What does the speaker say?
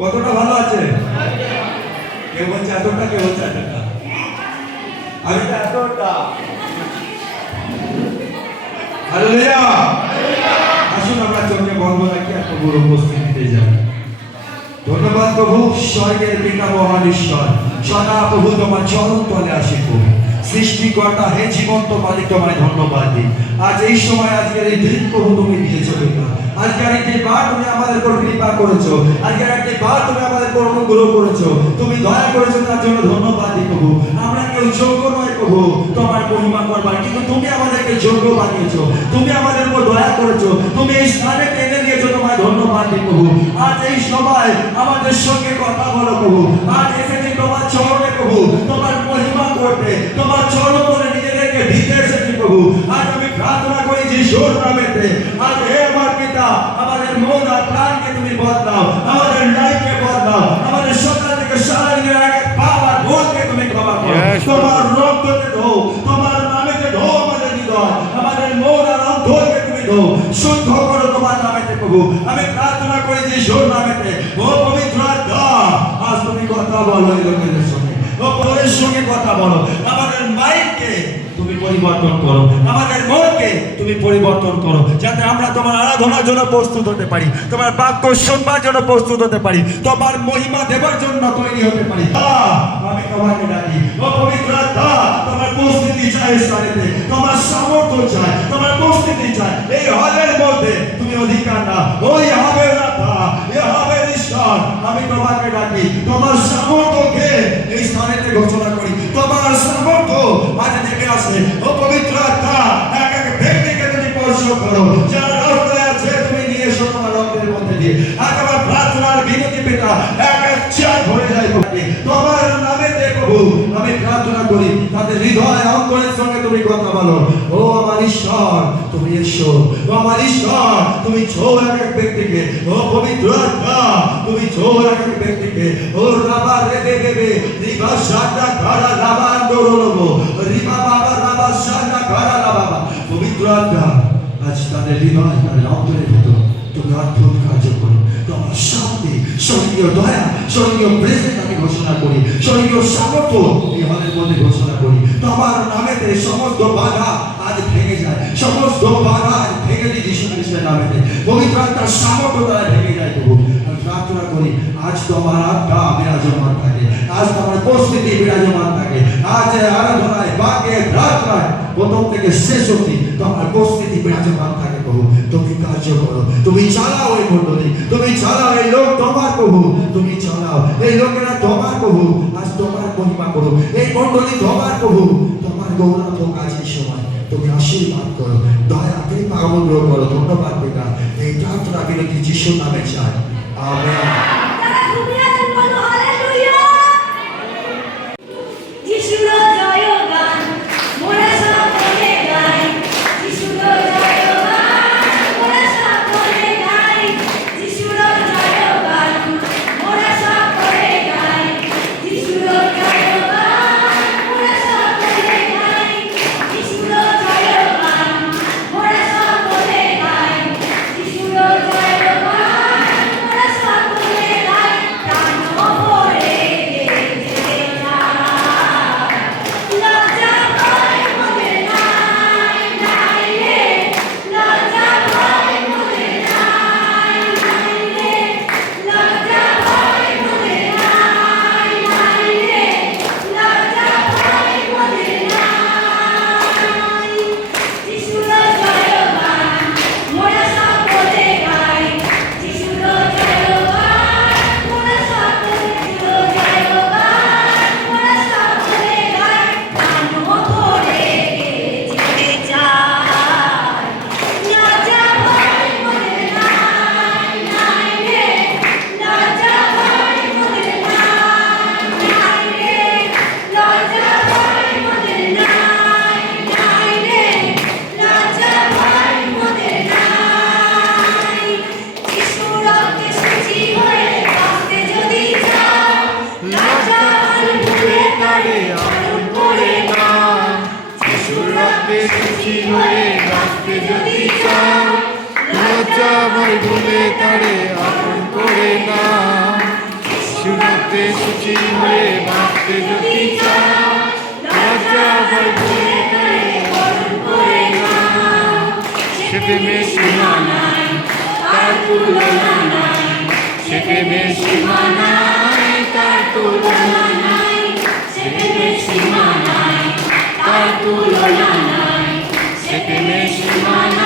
কতটা ভালো আছে? কেউ বলছে এতটা, কেউ বলছে এতটা। আমি তো এতটা। হালেলুয়া। আসুন আমরা চোখে বন্ধ রাখি আর প্রভুর উপস্থিতিতে যাই। ধন্যবাদ প্রভু, স্বর্গের পিতা মহান ঈশ্বর, সদা প্রভু তোমার চরণ তলে আসি প্রভু। সৃষ্টিকর্তা হে জীবন্ত মালিক, তোমায় ধন্যবাদ দিই। আজ এই সময়, আজকের এই দিন প্রভু তুমি দিয়েছো পিতা। আজকের একটি বার তুমি আমাদের উপর কৃপা করেছো, আজকের একটি বার তুমি আমাদের উপর অনুগ্রহ করেছো, তুমি দয়া করেছো, তার জন্য ধন্যবাদ দিই প্রভু। আমরা কেউ যোগ্য নয় প্রভু তোমার মহিমা করবার, কিন্তু তুমি আমাদেরকে যোগ্য বানিয়েছো, তুমি আমাদের উপর দয়া করেছো, তুমি এই স্থানে টেনে নিয়েছো, তোমায় ধন্যবাদ দিই প্রভু। আজ এই সময় আমাদের সঙ্গে কথা বলো প্রভু। আজ এসেছি তোমার চরণে প্রভু, তোমার মহিমা করতে, তোমার চরণ করে নিজেদেরকে দিতে এসেছি প্রভু। আজ আমি প্রার্থনা করি যিশুর নামেতে, আজ হে আমার পিতা, আমাদের মন আর প্রাণকে তুমি বদলাও, আমাদের লাইফকে বদলাও, আমাদের সকাল থেকে সারা দিনের এক এক পাপ আর ভুলকে তুমি ক্ষমা করো। তোমার রক্ততে ধো, তোমার নামেতে ধো আমাদের হৃদয়, আমাদের মন আর অন্তরকে তুমি ধো, শুদ্ধ করো তোমার নামেতে প্রভু। আমি প্রার্থনা করি যিশুর নামেতে। ও পবিত্র আত্মা, আজ তুমি কথা বলো এই লোকেদের সঙ্গে, ও পরের সঙ্গে কথা বলো। আমাদের মাইন্ডকে তুমি পরিবর্তন করো, আমাদের মনকে তুমি পরিবর্তন করো, যাতে আমরা তোমার আরাধনার জন্য প্রস্তুত হতে পারি, তোমার বাক্য শুনবার জন্য প্রস্তুত হতে পারি, তোমার মহিমা দেবার জন্য তৈরি হতে পারি। আমি তোমাকে ডাকি, ও পবিত্র আত্মা, তোমার উপস্থিতি চাই স্থানেতে, তোমার সামর্থ্য চাই, তোমার উপস্থিতি চাই এই হলের মধ্যে। তুমি অধিকার না, ওই হবে আত্মা, এ হবে ঈশ্বর। আমি তোমাকে ডাকি, তোমার সামর্থ্যকে এই স্থানেতে ঘোষণা করি, তোমার সামর্থ্য আজ নেমে আসে। ও পবিত্র আত্মা, এক এক ব্যক্তিকে তুমি স্পর্শ করো, যারা রাস্তায় আছে তুমি নিয়ে এসো তোমার রক্তের মধ্যে দিয়ে। আজ আমার প্রার্থনার বিনতি পিতা, এক এক চাল ভরে যায় তোমার নামেতে প্রভু। আমি প্রার্থনা করি তাদের হৃদয় অন্তরের সঙ্গে তুমি কথা বলো। ও আমার ঈশ্বর তুমি এসো, ও আমার ঈশ্বর তুমি ছো এক এক ব্যক্তিকে, ও পবিত্র আত্মা তুমি ছো এক এক ব্যক্তিকে। ও রাবা রেদে দেবে রিবা সাদা গাড়া রাবা আন্দোলনবো রিবা বাবা রাবা সাদা গাড়া রাবা। পবিত্র আত্মা আজ তাদের হৃদয়, তাদের অন্তরের ভিতর তুমি অদ্ভুত কার্য করো। তোমার শান্তি, স্বর্গীয় দয়া, স্বর্গীয় প্রেজেন্স আমি ঘোষণা করি, স্বর্গীয় সামর্থ্য এই হলের মধ্যে ঘোষণা করি। তোমার নামেতে সমস্ত বাধা আজ ভেঙে যায়, সমস্ত বাধা আজ ভেঙে দিই যিশু খ্রিস্টের নামেতে। পবিত্র আত্মার সামর্থ্য দ্বারা ভেঙে যায় প্রভু। আমি প্রার্থনা করি আজ তোমার আত্মা বিরাজমান থাকে, আজ তোমার উপস্থিতি বিরাজমান থাকে। আজ আরাধনায়, বাক্যে, প্রার্থনায় প্রথম থেকে শেষ অবধি তোমার উপস্থিতি বিরাজমান থাকে প্রভু। তুমি কার্য করো, তুমি চালাও এই মণ্ডলী, তুমি চালাও এই লোক তোমার প্রভু, তুমি চালাও এই লোকেরা তোমার প্রভু। আজ তোমার মহিমা করো, এই মণ্ডলী তোমার প্রভু, তোমার গৌরব কাজ এই সময় তুমি আশীর্বাদ করো, দয়া কৃপা অনুগ্রহ করো। ধন্যবাদ পিতা, এই প্রার্থনা বিনতি যিশুর নামে চাই, আমেন। লজ্জা ভয় ভুলে তারে আপন করে না। রাতে সুচি হয়ে ভাবতে যদি চাও, লজ্জা ভয় ভুলে তারে বরণ করে নাও। সে প্রেমের সীমা নাই, তার তুলনা নাই, সে প্রেমের সীমা নাই, তার তুলনা নাই, সে প্রেমের সীমা নাই, তার তুলনা নাই, সে প্রেমের সীমা নাই।